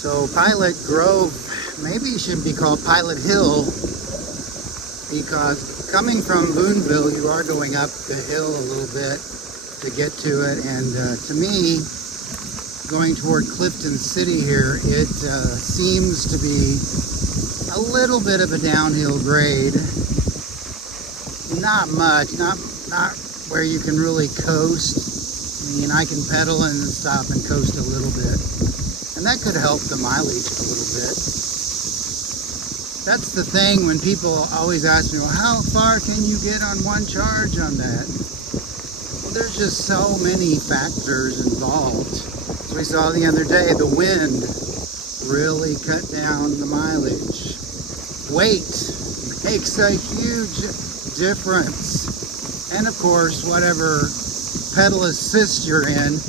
So Pilot Grove maybe should be called Pilot Hill, because coming from Boonville, you are going up the hill a little bit to get to it. And to me, going toward Clifton City here, it seems to be a little bit of a downhill grade. Not much, not where you can really coast. I mean, I can pedal and stop and coast a little bit, and that could help the mileage a little bit. That's the thing when people always ask me, well, how far can you get on one charge on that? Well, there's just so many factors involved. As we saw the other day, the wind really cut down the mileage. Weight makes a huge difference. And of course, whatever pedal assist you're in,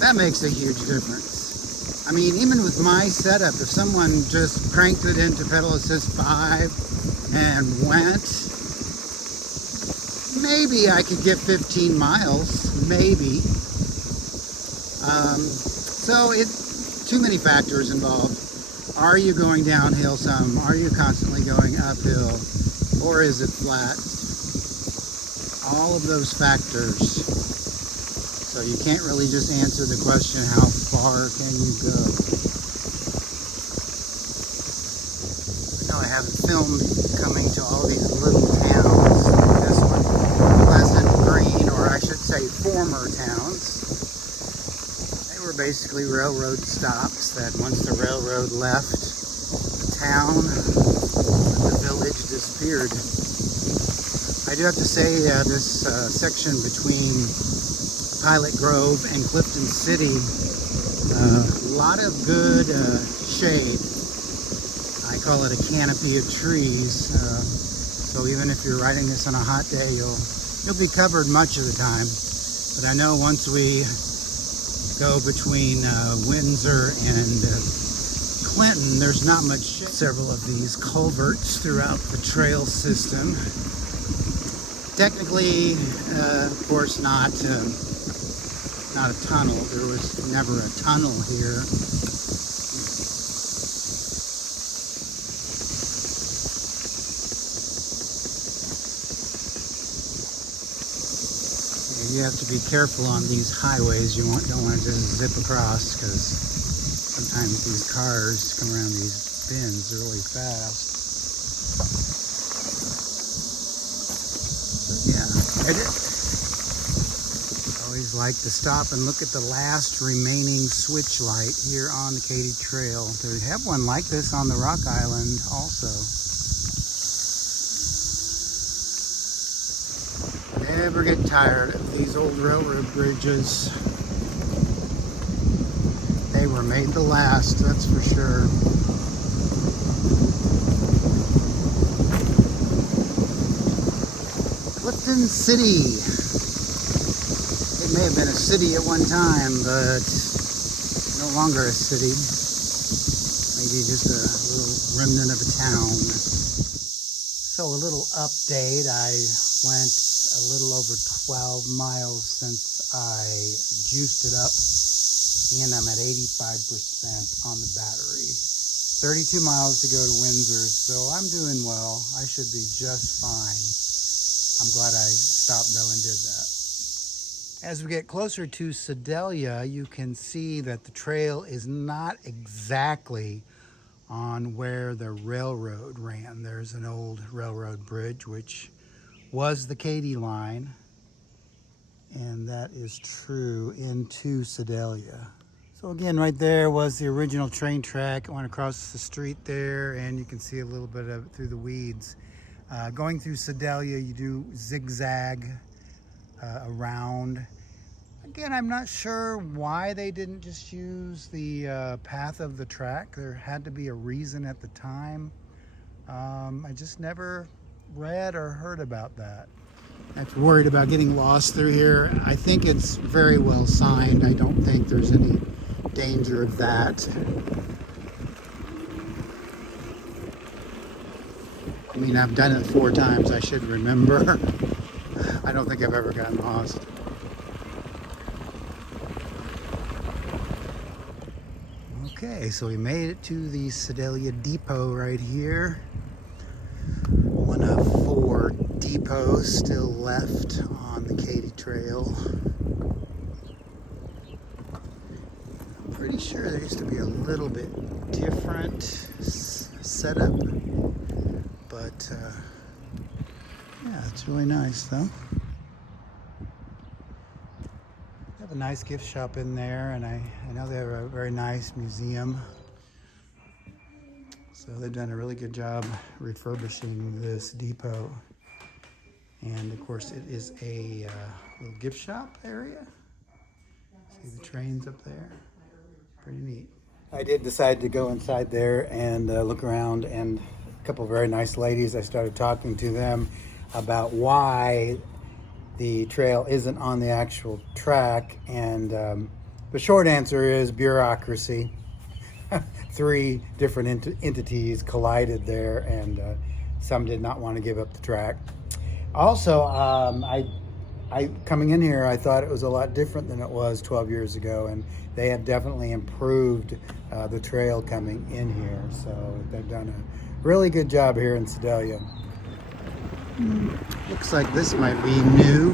that makes a huge difference. I mean, even with my setup, if someone just cranked it into pedal assist 5 and went, maybe I could get 15 miles, maybe. So too many factors involved. Are you going downhill some? Are you constantly going uphill? Or is it flat? All of those factors. So you can't really just answer the question, how far can you go? I know I haven't filmed coming to all these little towns. This one, Pleasant Green, or I should say former towns. They were basically railroad stops that once the railroad left the town, the village disappeared. I do have to say this section between Pilot Grove and Clifton City, a lot of good shade. I call it a canopy of trees. So even if you're riding this on a hot day, you'll be covered much of the time. But I know once we go between Windsor and Clinton, there's not much shade. Several of these culverts throughout the trail system. Technically, of course, not a tunnel. There was never a tunnel here. You have to be careful on these highways. You don't want to just zip across, because sometimes these cars come around these bends really fast. But yeah, I always like to stop and look at the last remaining switch light here on the KATY Trail. They have one like this on the Rock Island also. Never get tired of these old railroad bridges. They were made to last, that's for sure. Clifton City. It may have been a city at one time, but no longer a city. Maybe just a little remnant of a town. So a little update. I went a little over 12 miles since I juiced it up, and I'm at 85% on the battery. 32 miles to go to Windsor, so I'm doing well. I should be just fine. I'm glad I stopped though and did that. As we get closer to Sedalia, you can see that the trail is not exactly on where the railroad ran. There's an old railroad bridge, which was the KATY line, and that is true into Sedalia. So again, right there was the original train track. I went across the street there, and you can see a little bit of it through the weeds. Going through Sedalia, you do zigzag around. Again, I'm not sure why they didn't just use the path of the track. There had to be a reason at the time. I just never read or heard about that. If you're worried about getting lost through here, I think it's very well signed. I don't think there's any danger of that. I mean, I've done it 4 times. I should remember. I don't think I've ever gotten lost. Okay, so we made it to the Sedalia Depot right here. One of 4 depots still left on the KATY Trail. I'm pretty sure there used to be a little bit different setup, but yeah, it's really nice though. They have a nice gift shop in there, and I know they have a very nice museum. So they've done a really good job refurbishing this depot. And of course it is a little gift shop area. See the trains up there? Pretty neat. I did decide to go inside there and look around, and a couple of very nice ladies, I started talking to them about why the trail isn't on the actual track, and the short answer is bureaucracy. 3 different entities collided there, and some did not want to give up the track. Also, I coming in here, I thought it was a lot different than it was 12 years ago, and they have definitely improved the trail coming in here. So they've done a really good job here in Sedalia. Looks like this might be new.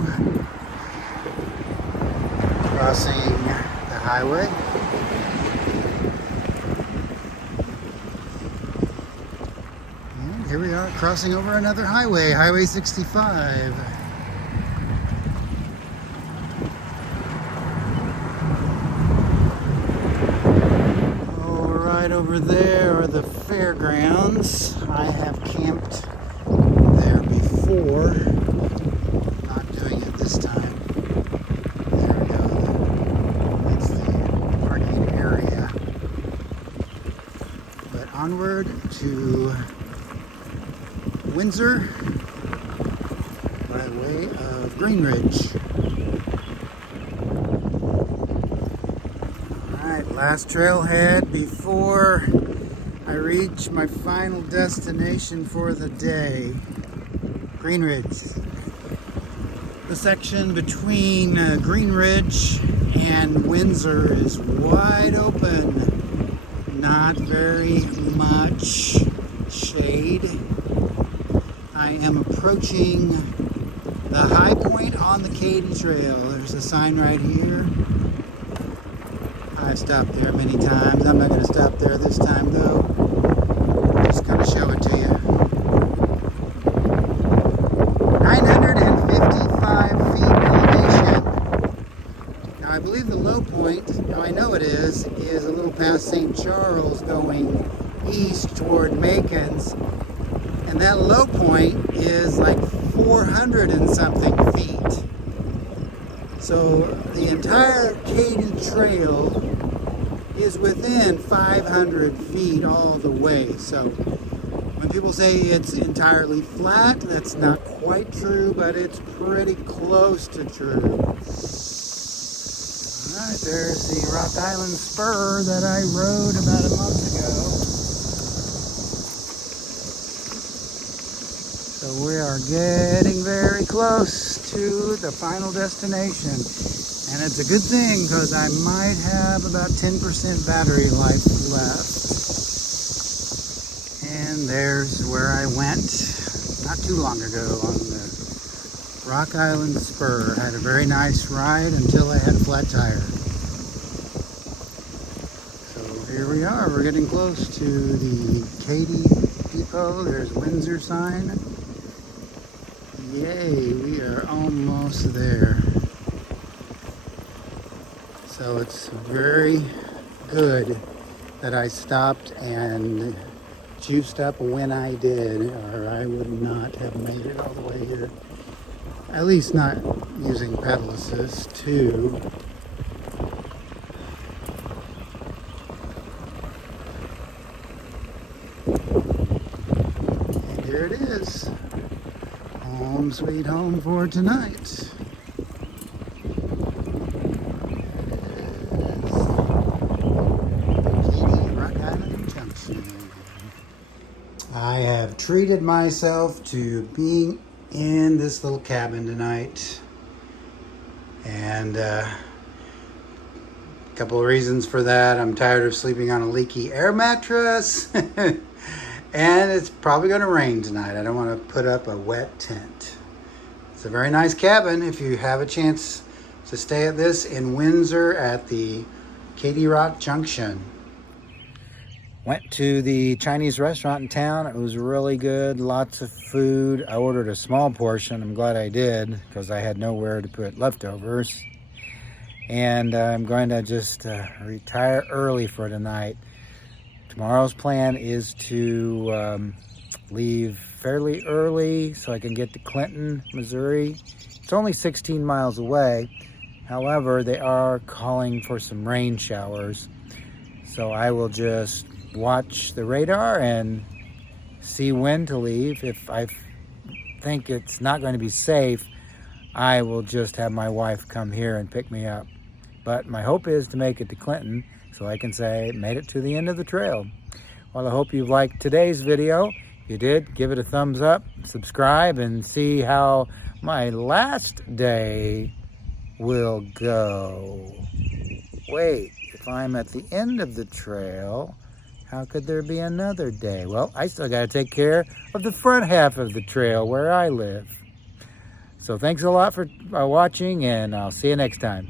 Crossing the highway. And here we are crossing over another highway, Highway 65. Oh, right over there are the fairgrounds. I have camped there before. Not doing it this time. There we go. That's the parking area. But onward to Windsor by way of Greenridge. Alright, last trailhead before I reach my final destination for the day. Greenridge. The section between Greenridge and Windsor is wide open. Not very much shade. I am approaching the high point on the KATY Trail. There's a sign right here. I've stopped there many times. I'm not going to stop there this time though. Just going to show it to you. 955 feet elevation. Now I believe the low point, now I know it is a little past St. Charles going east toward Macon's. And that low point is like 400 and something feet. So the entire KATY Trail is within 500 feet all the way. So when people say it's entirely flat, that's not quite true, but it's pretty close to true. Alright, there's the Rock Island Spur that I rode about a month ago. So we are getting very close to the final destination. And it's a good thing because I might have about 10% battery life left. And there's where I went not too long ago on the Rock Island Spur. Had a very nice ride until I had a flat tire. So here we are. We're getting close to the KATY Depot. There's Windsor sign. Yay, we are almost there. So it's very good that I stopped and juiced up when I did, or I would not have made it all the way here. At least not using pedal assist too. And here it is. Home sweet home for tonight. I have treated myself to being in this little cabin tonight, and A couple of reasons for that. I'm tired of sleeping on a leaky air mattress. And it's probably going to rain tonight. I don't want to put up a wet tent. It's a very nice cabin if you have a chance to stay at this in Windsor at the KATY Rock Junction. Went to the Chinese restaurant in town. It was really good, lots of food. I ordered a small portion. I'm glad I did because I had nowhere to put leftovers. And I'm going to just retire early for tonight. Tomorrow's plan is to leave fairly early so I can get to Clinton, Missouri. It's only 16 miles away. However, they are calling for some rain showers. So I will just watch the radar and see when to leave. If I think it's not going to be safe, I will just have my wife come here and pick me up. But my hope is to make it to Clinton so I can say, made it to the end of the trail. Well, I hope you've liked today's video. If you did, give it a thumbs up, subscribe, and see how my last day will go. Wait, if I'm at the end of the trail, how could there be another day? Well, I still got to take care of the front half of the trail where I live. So thanks a lot for watching, and I'll see you next time.